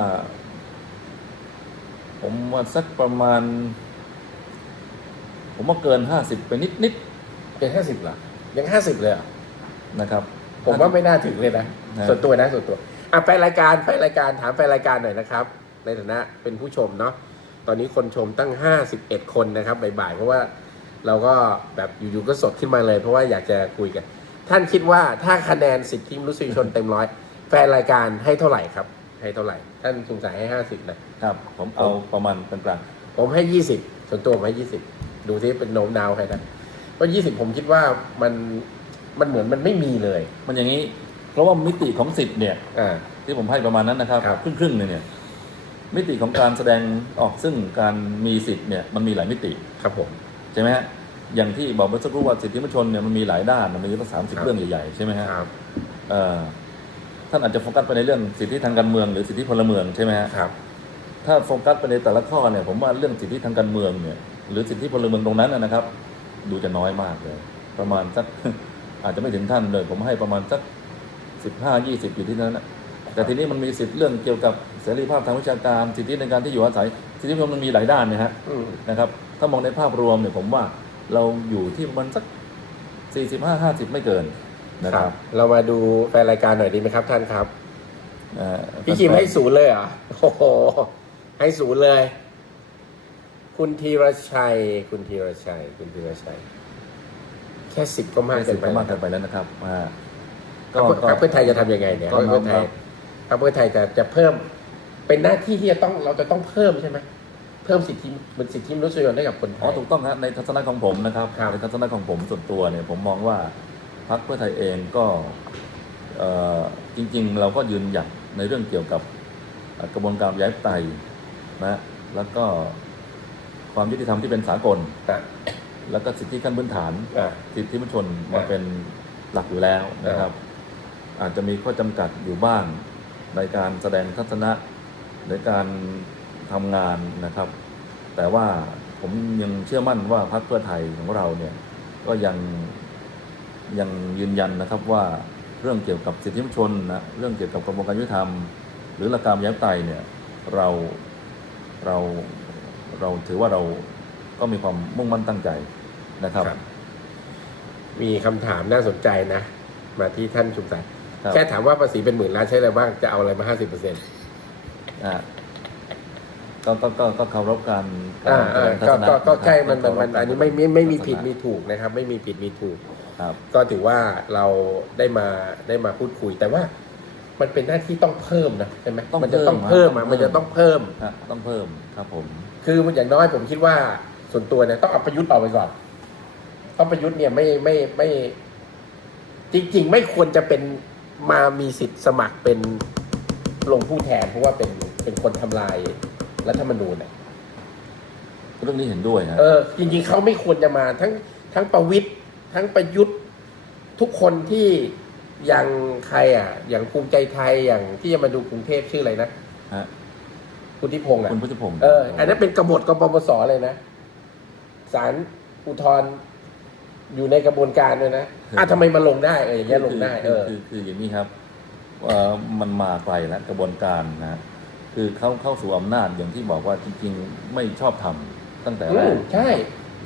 Speaker 2: ผมว่าสักประมาณ ผมว่าเกินห้าสิบไปนิดนิด
Speaker 1: เป็นห้าสิบเหรอยังห้าสิบเลยเหรอ
Speaker 2: ๆนะครับ
Speaker 1: ผมว่าไม่น่าถึงเลยนะ
Speaker 2: นะ
Speaker 1: ส่วนตัวนะส่วนตัวอะไปรายการไปรายการถามไปรายการหน่อยนะครับ ในฐานะเป็นผู้ชมเนาะตอนนี้คนชมตั้ง 51 คนนะครับบ่ายๆเพราะว่า เราก็แบบอยู่ๆก็สดขึ้นมาเลย เพราะว่าอยากจะคุยกัน ท่านคิดว่าถ้าคะแนนสิทธิมนุษยชนเต็มร้อยแฟนรายการให้เท่าไหร่ครับ ให้เท่าไหร่ ท่านสงสัยให้50นะครับ
Speaker 2: ผมเอาประมาณกลาง
Speaker 1: ผมให้20ส่วนตัวผมให้20ดูซิเป็นโน้มน้าวใครนะเพราะ20ผมคิดว่ามันมันเหมือนมันไม่มีเลย
Speaker 2: ๆมันอย่างนี้ เพราะว่ามิติของสิทธิ์เนี่ย
Speaker 1: อ่า
Speaker 2: ที่ผมให้ประมาณนั้นนะครับ
Speaker 1: ครับ
Speaker 2: ครึ่งครึ่งๆเลยเนี่ยมิติของการแสดงออกซึ่งการมีสิทธิ์เนี่ยมันมีหลายมิติ
Speaker 1: ครับผม
Speaker 2: ใช่ไหมฮะอย่างที่บอกเมื่อสักครู่ว่าสิทธิมนุษยชนเนี่ยมันมีหลายด้านมันมีตั้งสามสิบ
Speaker 1: ครับ
Speaker 2: เรื่องใหญ่ๆใช่ไหมฮะ
Speaker 1: ครับ
Speaker 2: เอ่อท่านอาจจะโฟกัสไปในเรื่องสิทธิทางการเมืองหรือสิทธิพลเมืองใช่ไหมฮะ
Speaker 1: ครับ
Speaker 2: ถ้าโฟกัสไปในแต่ละข้อเนี่ยผมว่าเรื่องสิทธิทางการเมืองเนี่ยหรือสิทธิพลเมืองตรงนั้นนะนะครับ ดูจะน้อยมากเลย ประมาณสัก อาจจะไม่ถึงท่านเลย ผมให้ประมาณสักสิบห้ายี่สิบอยู่ที่นั้นนะแต่ทีนี้มันมีสิทธิเรื่องเกี่ยวกับ เสรีภาพทางวิชาการสิทธิในการที่อยู่อาศัยสิทธิมันมีหลายด้านนะฮะ
Speaker 1: อืม
Speaker 2: นะครับ ถ้ามองในภาพรวมเนี่ยผมว่าเราอยู่ที่ประมาณสักสี่สิบห้าห้าสิบไม่เกินนะค
Speaker 1: ครั
Speaker 2: รั
Speaker 1: บบเรามาดูแฟนรายการหน่อยดีไหมครับท่านครับ
Speaker 2: เอ่อ
Speaker 1: พี่คิมให้ศูนย์เลยเหรอโอ้โห ให้ศูนย์เลย คุณธีรชัย คุณธีรชัย คุณธีรชัย แค่สิบก็มาก
Speaker 2: ไม่
Speaker 1: เกิ
Speaker 2: สิ
Speaker 1: น
Speaker 2: บ
Speaker 1: ไป
Speaker 2: ก็มาก
Speaker 1: ค
Speaker 2: เกิ
Speaker 1: รับ
Speaker 2: นไปแล้วนะครับอ่า
Speaker 1: พรรคพรรคเพื่อไทยจะทำยังไงเนี่ย
Speaker 2: ก็
Speaker 1: พรรคเพื่อไทย
Speaker 2: น้อมรับ
Speaker 1: พรรคเพื่อไทยจะจะเพิ่ม เป็นหน้าที่ที่จะต้องเราจะต้องเพิ่มใช่ไหมเพิ่มสิทธิมันสิทธิมนุษยชนให้กับคนไท
Speaker 2: อ๋อย ถูกต้องครับในทัศนะของผมนะครับ
Speaker 1: ครับ
Speaker 2: ในทัศนะของผมส่วนตัวเนี่ยผมมองว่าพรรคเพื่อไทยเองก็เอ่อจริงๆ เราก็ยืนหยัดในเรื่องเกี่ยวกับเอ่อกระบวนการย้ายไตยนะแล้วก็ความยุติธรรมที่เป็นสากล
Speaker 1: อะ
Speaker 2: แล้วก็สิทธิขั้นพื้นฐาน
Speaker 1: อะ
Speaker 2: สิทธิมนุษยชนมา
Speaker 1: อ่า
Speaker 2: เป็นหลักอยู่แล้วนะครับ อาจจะมีข้อจำกัดอยู่บ้างในการแสดงทัศนะ ในการทำงานนะครับ แต่ว่าผมยังเชื่อมั่นว่าพรรคเพื่อไทยของเราเนี่ยก็ยังยังยืนยันนะครับว่าเรื่องเกี่ยวกับสิทธิมนุษยชนนะเรื่องเกี่ยวกับกระบวนการยุติธรรม หรือหลักการประชาธิปไตยเนี่ยเราเราเราถือว่าเราก็มีความมุ่งมั่นตั้งใจนะครับ
Speaker 1: ครับมีคำถามน่าสนใจนะ มาที่ท่านชุมศักดิ์
Speaker 2: ครับ
Speaker 1: แค่ถามว่าภาษีเป็นหมื่นล้านใช้อะไรบ้างจะเอาอะไรมาห้าสิบเปอร์เซ็นต์
Speaker 2: อ่าก็ก็ก็ก็เคารพการ
Speaker 1: อ่าอ่า
Speaker 2: ทั
Speaker 1: ก็
Speaker 2: ศนะ
Speaker 1: ก็ก็ใช่ะ
Speaker 2: ครับ
Speaker 1: มันมันมัน
Speaker 2: เคารพ
Speaker 1: อันนี้ไม่ไม่ไม่มี
Speaker 2: ทัศนะ
Speaker 1: ผิดมีถูกนะครับ ไม่มีผิดมีถูก
Speaker 2: ครับ
Speaker 1: ก็ถือว่าเราได้มาได้มาพูดคุยแต่ว่า มันเป็นหน้าที่ต้องเพิ่มนะใช่ไหม
Speaker 2: ต้อง
Speaker 1: มัจะต้อง
Speaker 2: เพิ่
Speaker 1: เพิ่
Speaker 2: ม
Speaker 1: มอะ
Speaker 2: ต้อง
Speaker 1: มันจะต้องเพิ่ม
Speaker 2: ฮะต้องเพิ่มครับผม
Speaker 1: คืออย่างน้อยผมคิดว่าส่วนตัวเนี่ยต้องเอาประยุทธ์ออกไปก่อนต้องประยุทธ์เนี่ยไม่ไม่ไม่ จริง ๆ ไม่ควรจะเป็นมามีสิทธิ์สมัครเป็นลงผู้แทนเพราะว่าเป็น เป็นคนทำลายรัฐธรรมนูญอะ
Speaker 2: เรื่องนี้เห็นด้วยฮะ
Speaker 1: เออจริงๆเขาไม่ควรจะมาทั้งทั้งประวิทย์ทั้งประยุทธ์ทุกคนที่อย่างใครอะ อย่างภูมิใจไทยอย่างที่จะมาดูกรุงเทพชื่ออะไรนะ
Speaker 2: ฮะ
Speaker 1: คุณทิพงศ์อะ
Speaker 2: คุณพุทธิพงศ์
Speaker 1: เอออันนั้นเป็นกบฏกปปสเลยนะศาลอุทธรณ์อยู่ในกระบวนการเลยนะอะทำไมมาลงได้เอออย่างเงี้ยลงได้เออ
Speaker 2: คือคือคืออย่างนี้ครับว่ามันมาไกลแล้วกระบวนการนะ คือเข้าเข้าสู่อำนาจอย่างที่บอกว่าจริงๆ ไม่ชอบทำตั้งแต่
Speaker 1: อื
Speaker 2: แร
Speaker 1: ม
Speaker 2: ก
Speaker 1: ใช่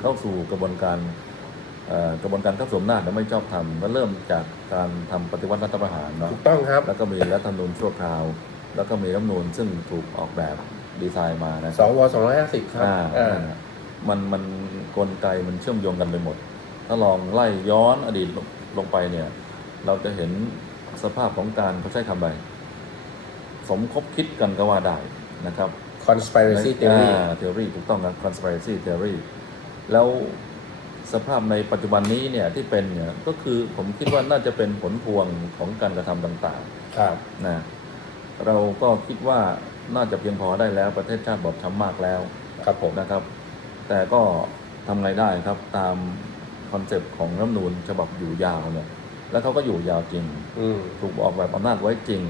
Speaker 2: เข้าสู่กระบวนการเอ่อกระบวนการเข้าสู่อำนาจแล้วไม่ชอบทำก็เริ่มจากการทำปฏิวัติรัฐประหารเนาะ
Speaker 1: ถูกต้องครับ
Speaker 2: แล้วก็มีรัฐธรรมนูญชั่วคราว แล้วก็มีรัฐธรรมนูญซึ่งถูกออกแบบดีไซน์มานะ
Speaker 1: สวสองร้อยห้าสิบครับ
Speaker 2: อ่า
Speaker 1: อ่า
Speaker 2: นั่นน่ะมันมันกลไกมันเชื่อมโยงกันไปหมด ถ้าลองไล่ย้อนอดีตลงลงไปเนี่ย เราจะเห็นสภาพของการเขาใช้คำใด สมคบคิดกันก็ว่าได้นะครับ
Speaker 1: conspiracy theory
Speaker 2: อ่า theory ถูกต้องนะ conspiracy theory แล้วสภาพในปัจจุบันนี้เนี่ยที่เป็นเนี่ยก็คือผมคิดว่าน่าจะเป็นผลพวงของการกระทำต่าง
Speaker 1: ครับ
Speaker 2: ๆนะเราก็คิดว่าน่าจะเพียงพอได้แล้วประเทศชาติบอบช้ำมากแล้ว
Speaker 1: ครับผม
Speaker 2: นะครับ แต่ก็ทำไงได้ครับตามคอนเซปต์ของรัฐธรรมนูญฉบับอยู่ยาวเนี่ยแล้วเขาก็อยู่ยาวจริง
Speaker 1: อืม
Speaker 2: ถูกออกแบบอำนาจไว้จริง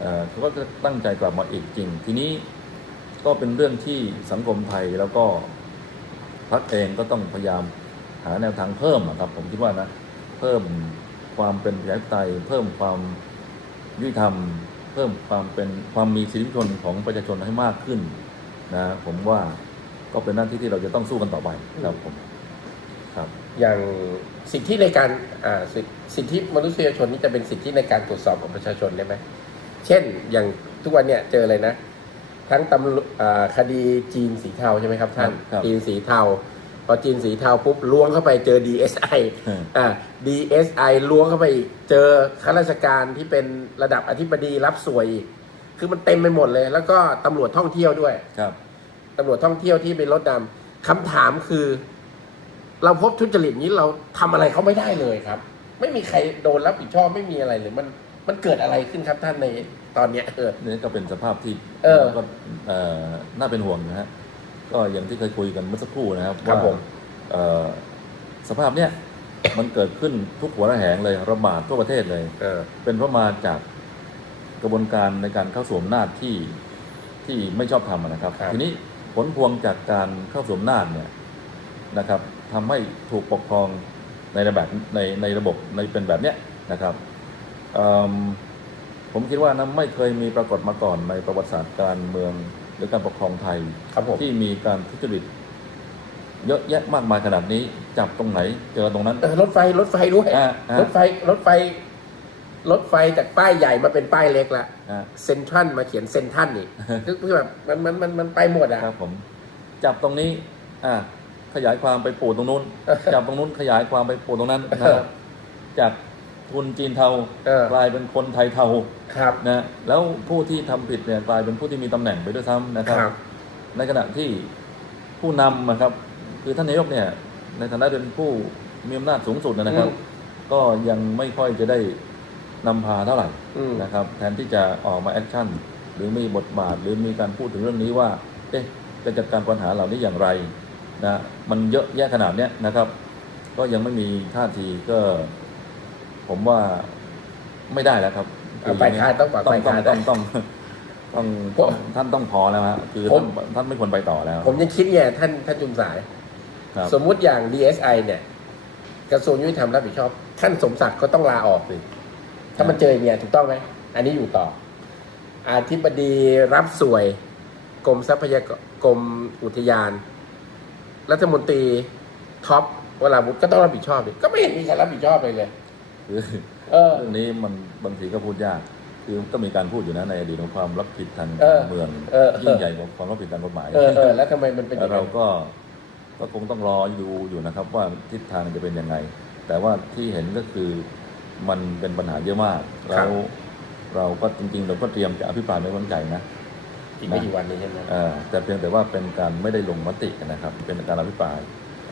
Speaker 2: เอ่อเขาก็จะตั้งใจกลับมาอีกจริง ทีนี้ก็เป็นเรื่องที่สังคมไทยแล้วก็พรรคเองก็ต้องพยายามหาแนวทางเพิ่มอะครับผมคิดว่านะเพิ่มความเป็นประชาธิปไตยเพิ่มความยุติธรรม เพิ่มความเป็นความมีสิทธิชนของประชาชนให้มากขึ้นนะผมว่าก็เป็นหน้าที่ที่เราจะต้องสู้กันต่อไปครับผมครับ
Speaker 1: อย่างสิทธิในการอ่าสิทสิทธิมนุษยชนนี่จะเป็นสิทธิในการตรวจสอบของประชาชนได้ไหม เช่นอย่างทุกวันเนี่ยเจอเลยนะ ทั้งตำรวจอ่าคดีจีนสีเทาใช่ไหมครับท่าน
Speaker 2: ครับ
Speaker 1: จีนสีเทา พอจีนสีเทาปุ๊บล้วงเข้าไปเจอ DSI
Speaker 2: อืม
Speaker 1: อ่า DSI ล้วงเข้าไปอีกเจอข้าราชการที่เป็นระดับอธิบดีรับสวยอีก คือมันเต็มไปหมดเลย แล้วก็ตำรวจท่องเที่ยวด้วย
Speaker 2: ครับ
Speaker 1: ตำรวจท่องเที่ยวที่เป็นรถดำคำถามคือ เราพบทุจริตนี้เราทำอะไรเขาไม่ได้เลยครับ ไม่มีใครโดนรับผิดชอบไม่มีอะไรเลยมัน มันเกิดอะไรขึ้นครับท่านในตอนเนี้ยเออ
Speaker 2: นี่ก็เป็นสภาพที่
Speaker 1: เออ
Speaker 2: ก็เอ่อน่าเป็นห่วงนะฮะก็อย่างที่เคยคุยกันเมื่อสักครู่นะครับ
Speaker 1: ครับ
Speaker 2: ว่า
Speaker 1: ผม
Speaker 2: เอ่อสภาพเนี้ยมันเกิดขึ้นทุกหัวระแหงเลยระบาดทั่วประเทศเลย
Speaker 1: เออ
Speaker 2: เป็นเพราะมาจากกระบวนการในการเข้าสวมนาจที่ที่ไม่ชอบทำนะครับ
Speaker 1: ครับ
Speaker 2: ทีนี้ผลพวงจากการเข้าสวมนาจเนี่ยนะครับทำให้ถูกปกครองในระแบบในในระบบในเป็นแบบเนี้ยนะครับเอิ่ม ผมคิดว่านะไม่เคยมีปรากฏมาก่อนในประวัติศาสตร์การเมืองหรือการปกครองไทย
Speaker 1: ครับผม
Speaker 2: ที่มีการทุจริตเยอะแยะมากมายขนาดนี้ จับตรงไหน เจอตรงนั้น
Speaker 1: เออรถไฟรถไฟด้วย
Speaker 2: อ่าอ่าร
Speaker 1: ถไฟรถไฟ รถไฟจากป้ายใหญ่มาเป็นป้ายเล็กละ
Speaker 2: อ่า
Speaker 1: เซนทรัลมาเขียนเซนทรันอีกคือคือแบบมันมันมันมันไปหมดอะ
Speaker 2: ครับผม จับตรงนี้ อ่าขยายความไปปูดตรงนู้น จับตรงนู้นขยายความไปปูดตรงนั้นนะครับจาก ทุนจีนเทา
Speaker 1: เออ ก
Speaker 2: ลายเป็นคนไทยเทา
Speaker 1: ครับ
Speaker 2: นะแล้วผู้ที่ทำผิดเนี่ยกลายเป็นผู้ที่มีตำแหน่งไปด้วยซ้ำนะค
Speaker 1: ครับรับ
Speaker 2: ในขณะที่ผู้นำนะครับ คือท่านนายกเนี่ย ในฐานะเป็นผู้มีอำนาจสูงสุดนะครับ
Speaker 1: อืม
Speaker 2: ก็ยังไม่ค่อยจะได้นำพาเท่าไหร่
Speaker 1: อืม
Speaker 2: นะครับแทนที่จะออกมาแอคชั่นหรือมีบทบาทหรือมีการพูดถึงเรื่องนี้ว่า เอ๊ะจะจัดการปัญหาเหล่านี้อย่างไรนะมันเยอะแยะขนาดเนี้ยนะครับ ก็ยังไม่มีท่าทีก็ ผมว่าไม่ได้แล้วครับ
Speaker 1: เอาฝ่ายค้านต้องปรับ
Speaker 2: ต้อง
Speaker 1: ฝ่าย
Speaker 2: ต้อง
Speaker 1: ค้าน
Speaker 2: ต้องต้องต้อง
Speaker 1: ผม
Speaker 2: ท่านต้องพอแล้วฮะคือ
Speaker 1: ผ
Speaker 2: ท่ามนท่านไม่ควรไปต่อแล้ว
Speaker 1: ผมยังคิดเนี่ยท่านท่านจุมสาย
Speaker 2: ครับ
Speaker 1: สมมุติอย่าง DSI เนี่ย กระทรวงยุติธรรมรับผิดชอบ ท่านสมศักดิ์ก็ต้องลาออกสิถ้ามันเจออย่างเนี่ยถูกต้องไหมอันนี้อยู่ต่ออธิบดีรับสวย กรมทรัพยากรกรมอุทยาน รัฐมนตรีท็อปวราวุธก็ต้องรับผิดชอบดิก็ไม่เห็นมีใครรับผิดชอบเลยเลย
Speaker 2: คือ
Speaker 1: เออ
Speaker 2: เรื่องนี้มันบางทีก็พูดยาก คือก็มีการพูดอยู่นะในอดีตของความรับผิดทาง
Speaker 1: เออ
Speaker 2: เมือง
Speaker 1: เออ
Speaker 2: ยิ่งใหญ่กว่าความรับผิดทางกฎหมาย
Speaker 1: เออเออแล้วทำไมมันเป็นอย่าง
Speaker 2: เรา
Speaker 1: นั้น
Speaker 2: ก็ก็คงต้องรอดูอยู่นะครับว่าทิศทางจะเป็นยังไง แต่ว่าที่เห็นก็คือมันเป็นปัญหาเยอะมากแล้วเราก็จริงๆ เราก็เตรียมจะอภิปรายไม่ไว้วางใจนะ
Speaker 1: อีกไม่กี่วันนี้ใช่ไหม
Speaker 2: เอ่อแต่เพียงแต่ว่าเป็นการไม่ได้ลงมตินะครับ เป็นการอภิปราย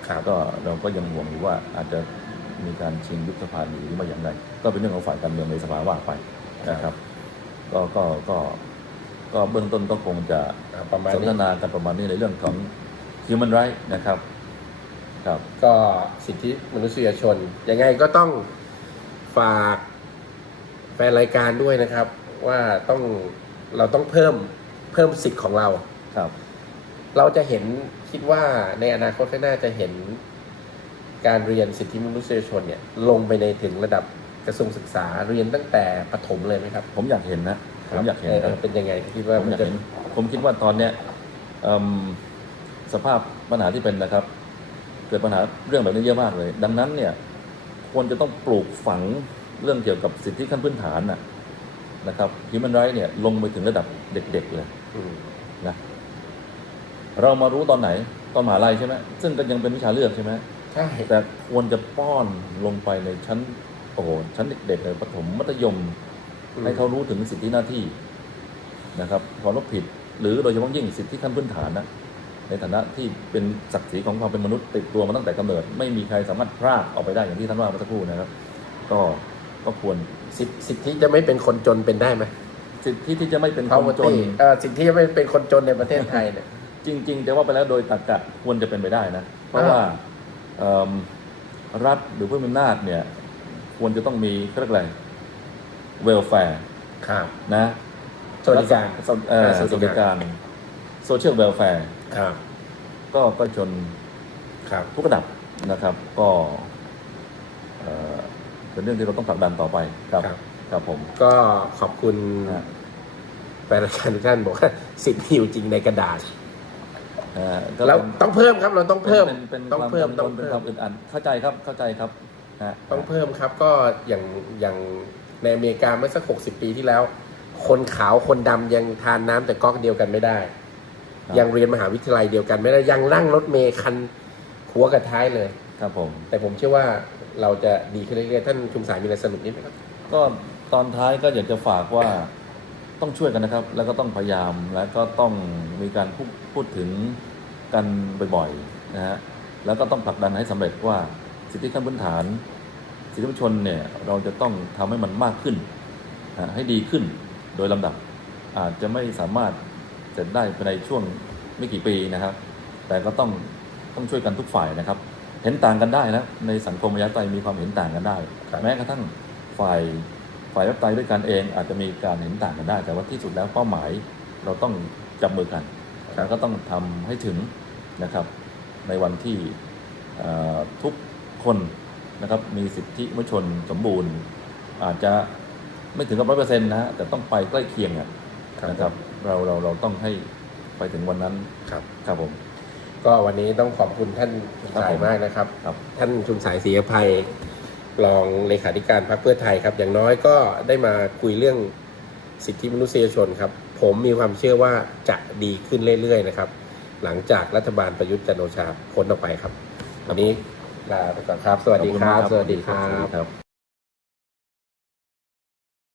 Speaker 1: ครับ
Speaker 2: ก็เราก็ยังห่วงอยู่ว่าอาจจะ มีการชิงยุบสภาหรือไม่อย่างไร ก็เป็นเรื่องของฝ่ายการเมืองในสภาว่าไปนะครับก็ก็ก็ก็เบื้องต้นก็คงจะ
Speaker 1: อ่าประมาณ
Speaker 2: สน
Speaker 1: นี้
Speaker 2: ทนากันประมาณนี้ในเรื่องของ human right นะครับครับ
Speaker 1: ก็สิทธิมนุษยชน ยังไงก็ต้องฝากแฟนรายการด้วยนะครับ ว่าต้องเราต้องเพิ่มเพิ่มสิทธิ์ของเรา
Speaker 2: ครับ
Speaker 1: เราจะเห็นคิดว่าในอนาคตข้างหน้าจะเห็น การเรียนสิทธิมนุษยชนเนี่ยลงไปในถึงระดับกระทรวงศึกษาเรียนตั้งแต่ประถมเลยไหมครับ
Speaker 2: ผมอยากเห็นนะผมอยากเห็น
Speaker 1: อ
Speaker 2: นะ
Speaker 1: อเป็นยังไงคิดว่า
Speaker 2: ผม
Speaker 1: มัน
Speaker 2: อยาก
Speaker 1: จะ
Speaker 2: เห็นผมคิดว่าตอนเนี้ยเอิ่มสภาพปัญหาที่เป็นนะครับ เกิดปัญหาเรื่องแบบนี้เยอะมากเลย ดังนั้นเนี่ยควรจะต้องปลูกฝังเรื่องเกี่ยวกับสิทธิขั้นพื้นฐานนะนะครับ human right เนี่ยลงไปถึงระดับเด็ก ๆ เลย
Speaker 1: อืม
Speaker 2: นะเรามารู้ตอนไหนตอนมหาลัยใช่ไหมซึ่งก็ยังเป็นวิชาเลือกใช่ไหม
Speaker 1: ใช่
Speaker 2: แต่ควรจะป้อนลงไปในชั้นโอ้โหชั้นเด็กๆเลยประถมมัธยม ให้เขารู้ถึงสิทธิหน้าที่นะครับความรับผิดหรือโดยเฉพาะยิ่งสิทธิขั้นพื้นฐานนะในฐานะที่เป็นศักดิ์ศรีของความเป็นมนุษย์ติดตัวมาตั้งแต่กำเนิด ไม่มีใครสามารถพรากออกไปได้อย่างที่ท่านว่าเมื่อสักครู่นะครับ ก็ก็ควร
Speaker 1: สิทธิสิทธิจะไม่เป็นคนจนเป็นได้ไหม
Speaker 2: สิทธิที่จะไม่เป็นคนจน
Speaker 1: Poverty เออสิทธิจะไม่เป็นคนจนในประเทศไทยเนี่ย
Speaker 2: จริงๆจะว่าไปแล้วโดยตรรกะควรจะเป็นไปได้นะ เพราะว่าเอิ่ม รัฐหรือผู้มีอำนาจเนี่ยควรจะต้องมีเขาเรียกอะไร welfare
Speaker 1: ครับ
Speaker 2: นะ
Speaker 1: สวัสดิการ
Speaker 2: สวัสเอ่อ
Speaker 1: อ่า
Speaker 2: สวัสดิการ social welfare
Speaker 1: ครับ
Speaker 2: ก็ก็ชน
Speaker 1: ครับ
Speaker 2: ทุกระดับนะครับ ก็เอ่อเป็นเรื่องที่เราต้องผลักดันต่อไปครับ
Speaker 1: ครับ
Speaker 2: ครับผม
Speaker 1: ก็ขอบคุณ
Speaker 2: นะ
Speaker 1: แฟนรายการทุกท่านบอกว่าสิทธิอยู่จริงในกระดาษ
Speaker 2: อ่าก็
Speaker 1: แล้ว
Speaker 2: เป็น
Speaker 1: ต้องเพิ่มครับเราต้องเพิ่ม
Speaker 2: เป็นเป็น
Speaker 1: ต้อง
Speaker 2: ความ
Speaker 1: เพิ่ม
Speaker 2: กัง
Speaker 1: ต้
Speaker 2: ว
Speaker 1: อง
Speaker 2: ลเป็น
Speaker 1: เพิ่
Speaker 2: ความ
Speaker 1: ม
Speaker 2: อึดอัดเข้าใจครับเข้าใจครับนะ
Speaker 1: ต้องเพิ่มครับก็อย่างอย่างในอเมริกาเมื่อสักหกสิบปีที่แล้ว คนขาวคนดำยังทานน้ำแต่ก๊อกเดียวกันไม่ได้
Speaker 2: ครับ
Speaker 1: ยังเรียนมหาวิทยาลัยเดียวกันไม่ได้ยังนั่งรถเมล์คันหัวกับท้ายเลย
Speaker 2: ครับผม
Speaker 1: แต่ผมเชื่อว่าเราจะดีขึ้นเรื่อยๆท่านชุมสายมีอะไรสรุปนิดไหมครับ
Speaker 2: ก็ตอนท้ายก็อยากจะฝากว่า ต้องช่วยกันนะครับ แล้วก็ต้องพยายามแล้วก็ต้องมีการพูดพูดถึงกันบ่อยๆนะฮะแล้วก็ต้องผลักดันให้สำเร็จว่าสิทธิขั้นพื้นฐาน สิทธิมนุษยชนเนี่ยเราจะต้องทำให้มันมากขึ้นนะให้ดีขึ้นโดยลำดับอาจจะไม่สามารถเสร็จได้ภายในช่วงไม่กี่ปีนะครับ แต่ก็ต้องต้องช่วยกันทุกฝ่ายนะครับ เห็นต่างกันได้นะในสังคมระยะไกลมีความเห็นต่างกันได้
Speaker 1: ครับ
Speaker 2: แม้กระทั่งฝ่าย ฝ่ายรัฐไตด้วยกันเองอาจจะมีการเห็นต่างกันได้ แต่ว่าที่สุดแล้วเป้าหมายเราต้องจับมือกันแล้วก็ต้องทำให้ถึงนะครับในวันที่เอ่อทุกคนนะครับมีสิทธิมนุษยชนสมบูรณ์ อาจจะไม่ถึงกับร้อยเปอร์เซ็นต์นะแต่ต้องไปใกล้เคียงอะนะครับเราเราเราต้องให้ไปถึงวันนั้น
Speaker 1: ครับ
Speaker 2: ครับผม
Speaker 1: ก็วันนี้ต้องขอบคุณท่านชุม
Speaker 2: ครับ
Speaker 1: สา
Speaker 2: ผ
Speaker 1: ย
Speaker 2: ม
Speaker 1: มากนะครับ
Speaker 2: ครับ
Speaker 1: ท่านชุมสายศรีอภัย รองเลขาธิการพรรคเพื่อไทยครับ อย่างน้อยก็ได้มาคุยเรื่องสิทธิมนุษยชนครับ ผมมีความเชื่อว่าจะดีขึ้นเรื่อยๆนะครับ หลังจากรัฐบาลประยุทธ์จันทร์โอชาพ้นออกไปครับวันนี้ลาไปก่อนครับ สวัสดี
Speaker 2: ขอณ
Speaker 1: ค
Speaker 2: มา
Speaker 1: รั
Speaker 2: ก
Speaker 1: บสวัสดีครั
Speaker 2: สวัส
Speaker 1: บ
Speaker 2: ดีครับ